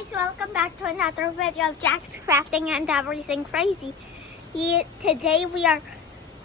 guys, welcome back to another video of Jack's Crafting and Everything Crazy. Today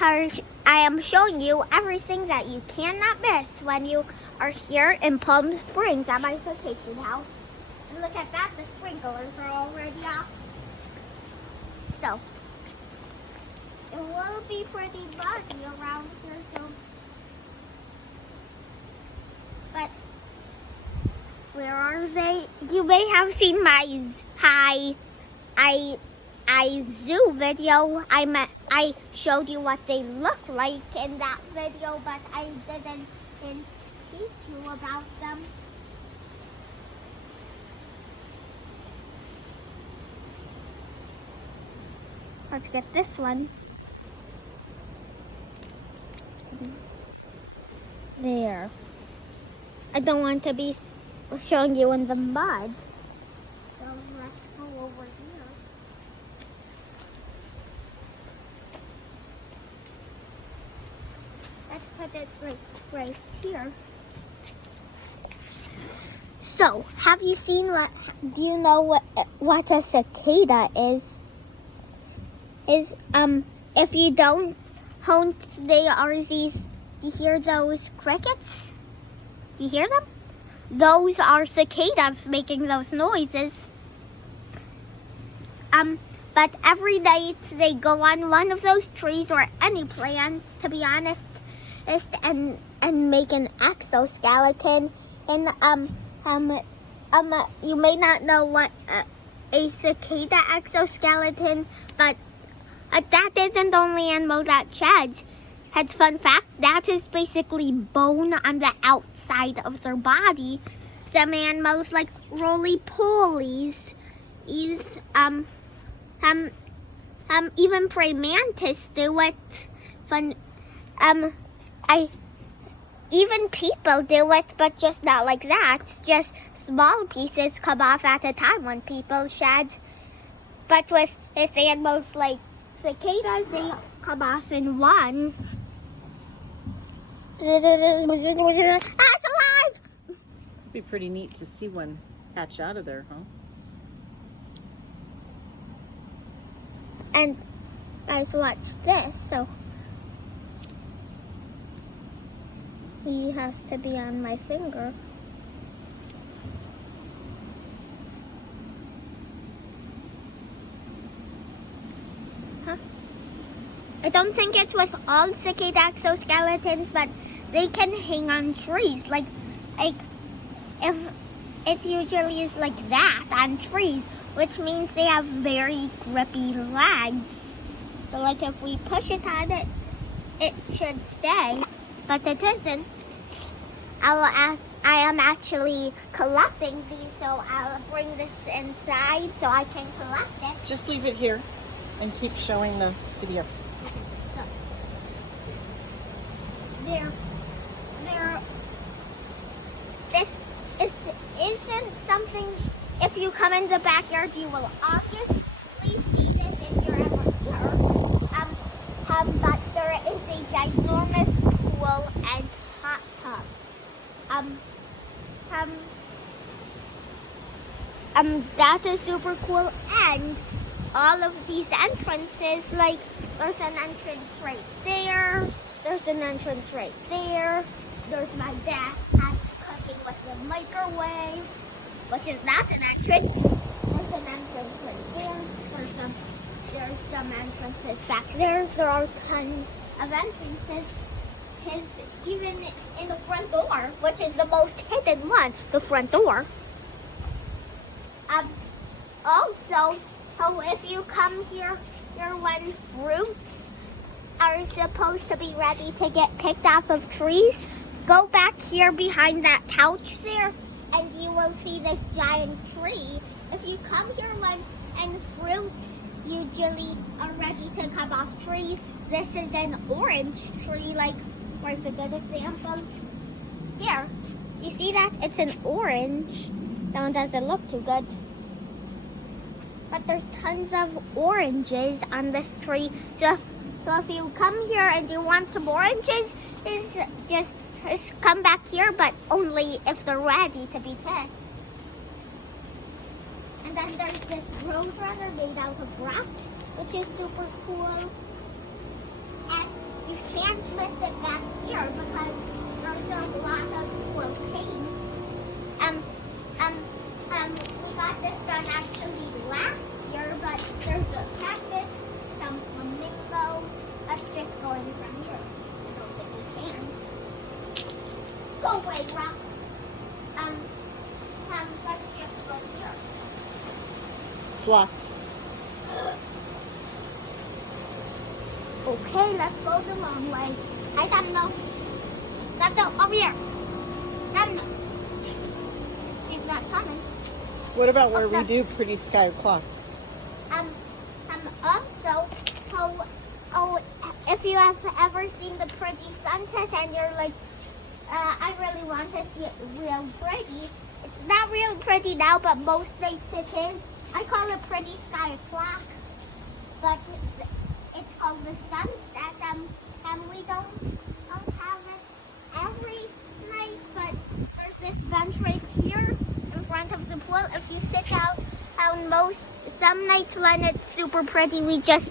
I am showing you everything that you cannot miss when you are here in Palm Springs at my vacation house. And look at that, the sprinklers are already off. So, it will be pretty muddy around here soon. But where are they? You may have seen my zoo video. I showed you what they look like in that video, but I didn't teach you about them. Let's get this one. There. I don't want to be showing you in the mud. So let's go over here. Let's put it right here. So, have you seen do you know what a cicada is? If you don't, they are these, you hear those crickets? You hear them? Those are cicadas making those noises. But every night they go on one of those trees or any plants, to be honest, and make an exoskeleton. And you may not know what a cicada exoskeleton, but that isn't the only animal that sheds. Heads fun fact, that is basically bone on the outside of their body. Some animals like roly-polies, even praying mantis do it. Even people do it, but just not like that. Just small pieces come off at a time when people shed. But with animals like cicadas, they come off in one. It's alive! It'd be pretty neat to see one hatch out of there, huh? And guys, watch this. So he has to be on my finger. I don't think it's with all cicada exoskeletons, but they can hang on trees. Like if it usually is like that on trees, which means they have very grippy legs. So like if we push it on it, it should stay, but it isn't. I am actually collecting these, so I'll bring this inside so I can collect it. Just leave it here and keep showing the video. This isn't something, if you come in the backyard, you will obviously see this if you're ever here. But there is a ginormous pool and hot tub. That is super cool, and all of these entrances, like there's an entrance right there. There's an entrance right there. There's my dad's house cooking with the microwave, which is not an entrance. There's an entrance right there. There's some entrances back there. There are tons of entrances. Even in the front door, which is the most hidden one, the front door. Also, so if you come here when fruits are supposed to be ready to get picked off of trees, go back here behind that couch there, and you will see this giant tree. If you come here and fruits usually are ready to come off trees, this is an orange tree. Like, where's a good example? Here, you see that? It's an orange. That one doesn't look too good. But there's tons of oranges on this tree. So if you come here and you want some oranges, just come back here, but only if they're ready to be picked. And then there's this Roadrunner made out of rock, which is super cool. And you can't lift it back here because there's a lot of cool paint. We got this done actually last year, but there's a cactus, some flamingos. Let's just go in from here. I don't think we can. Go away, rock. Let's just go here. It's locked. Okay, let's go the long way. Hi, Domino. Domino, over here. Domino. She's not coming. What about where we do Pretty Sky O'Clock? Also, if you have ever seen the pretty sunset and you're like, I really want to see it real pretty. It's not real pretty now, but most days it is. I call it Pretty Sky O'Clock, but it's called the sunset. We don't have it every night, but there's this bench right here in front of the pool. If you sit out on some nights when it's super pretty, we just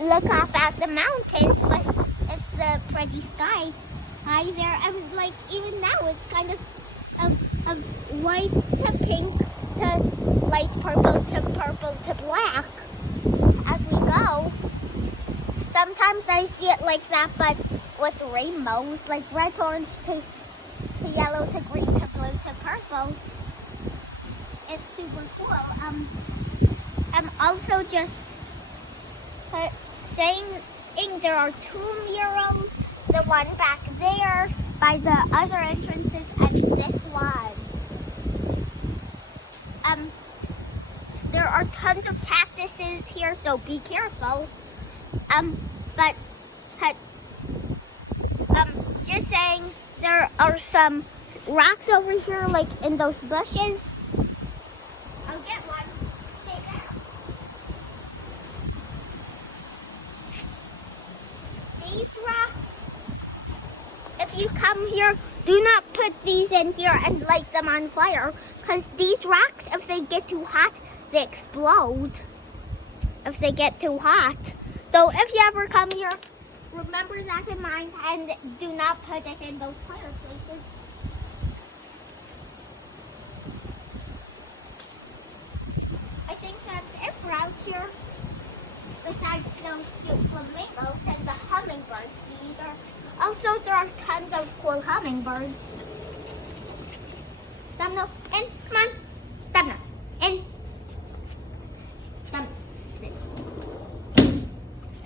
look off at the mountains, but it's the pretty sky. Hi there. I was like, even now it's kind of white to pink to light purple to black as we go. Sometimes I see it like that, but with rainbows, like red, orange to yellow to green to blue to purple. It's super cool. I'm also just saying there are 2 murals. The one back there by the other entrances and this one. There are tons of cactuses here, so be careful. Just saying, there are some rocks over here, like in those bushes. I'll get one. Stay there. These rocks, if you come here, do not put these in here and light them on fire, because these rocks, if they get too hot, they explode. If they get too hot. So if you ever come here, remember that in mind and do not put it in those fireplaces. I think that's it for out here. Besides those cute flamingos and the hummingbirds. Also, there are tons of cool hummingbirds. Domino, in. Come on. Domino, in. Domino.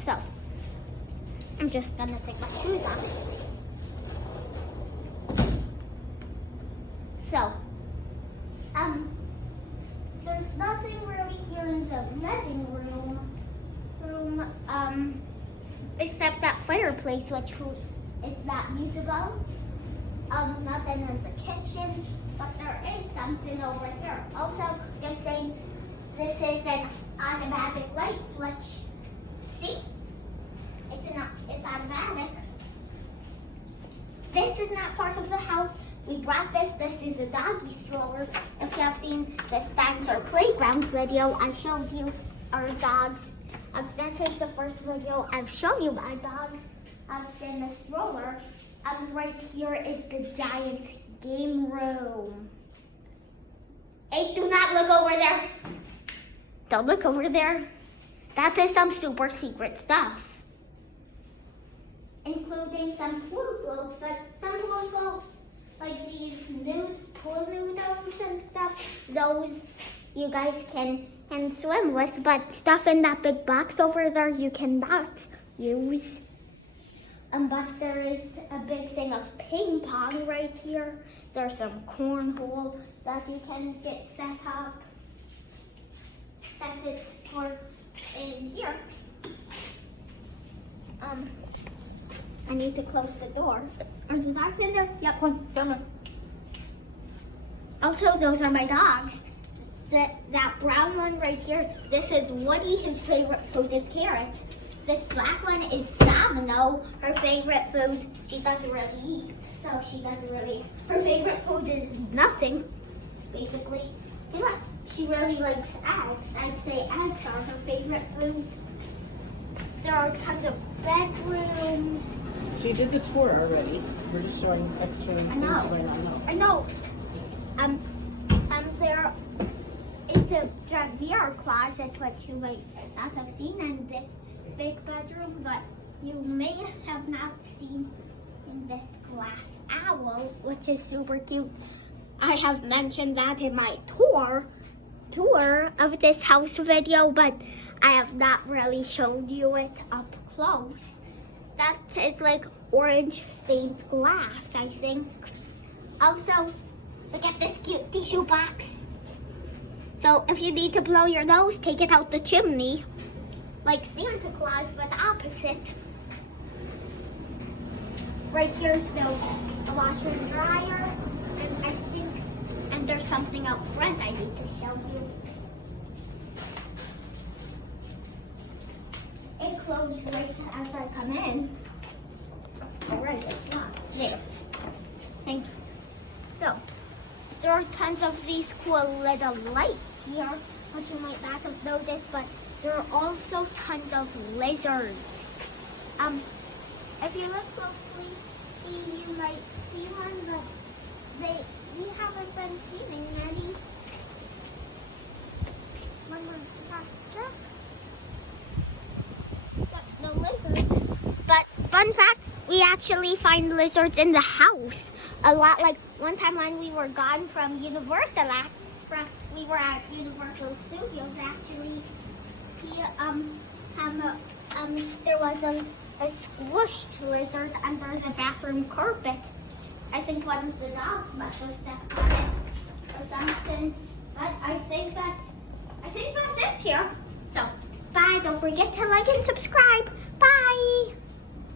So, I'm just gonna take my shoes off. So, there's nothing really here in the living room, except that fireplace, which is not usable. Nothing in the kitchen, but there is something over here. Also, just saying, this is an automatic light switch. See? It's automatic. This is not part of the house. We brought this. This is a doggy stroller. If you have seen this dinosaur playground video, I showed you our dogs. This is the first video I've shown you my dogs. In the stroller. Right here is the giant game room. Hey, do not look over there. Don't look over there. That is some super secret stuff. Including some pool floats, but some pool floats, like these pool noodles and stuff, those you guys can swim with, but stuff in that big box over there you cannot use. But there is a big thing of ping pong right here. There's some cornhole that you can get set up. That's it for in here. I need to close the door. Are the dogs in there? Yep, one. Also, those are my dogs. That brown one right here, this is Woody. His favorite food is carrots. This black one is Domino. Her favorite food, she doesn't really eat. So her favorite food is nothing, basically. You know what? She really likes eggs. I'd say eggs are her favorite food. There are tons of bedrooms. She did the tour already. We're just showing extra things know. going on. I know. There is a Javier closet, which you might not have seen in this big bedroom, but you may have not seen in this glass owl, which is super cute. I have mentioned that in my tour of this house video, but I have not really shown you it up close. That is like orange stained glass, I think. Also, look at this cute tissue box. So if you need to blow your nose, take it out the chimney. Like Santa Claus, but the opposite. Right here's the washer and dryer. And I think, and there's something out front I need to show you. It closed right as I come in. Alright, it's locked. There. Thank you. So, there are tons of these cool little lights here, which you might not have noticed, but there are also tons of lizards. If you look closely, you might see one, but we haven't been seeing any. One more faster. But no lizards. But fun fact, we actually find lizards in the house. A lot, like one time when we were gone from Universal, we were at Universal Studios actually. There was a squished lizard under the bathroom carpet. I think one of the dogs must have stepped on it or something. But I think that's it here. So bye, don't forget to like and subscribe.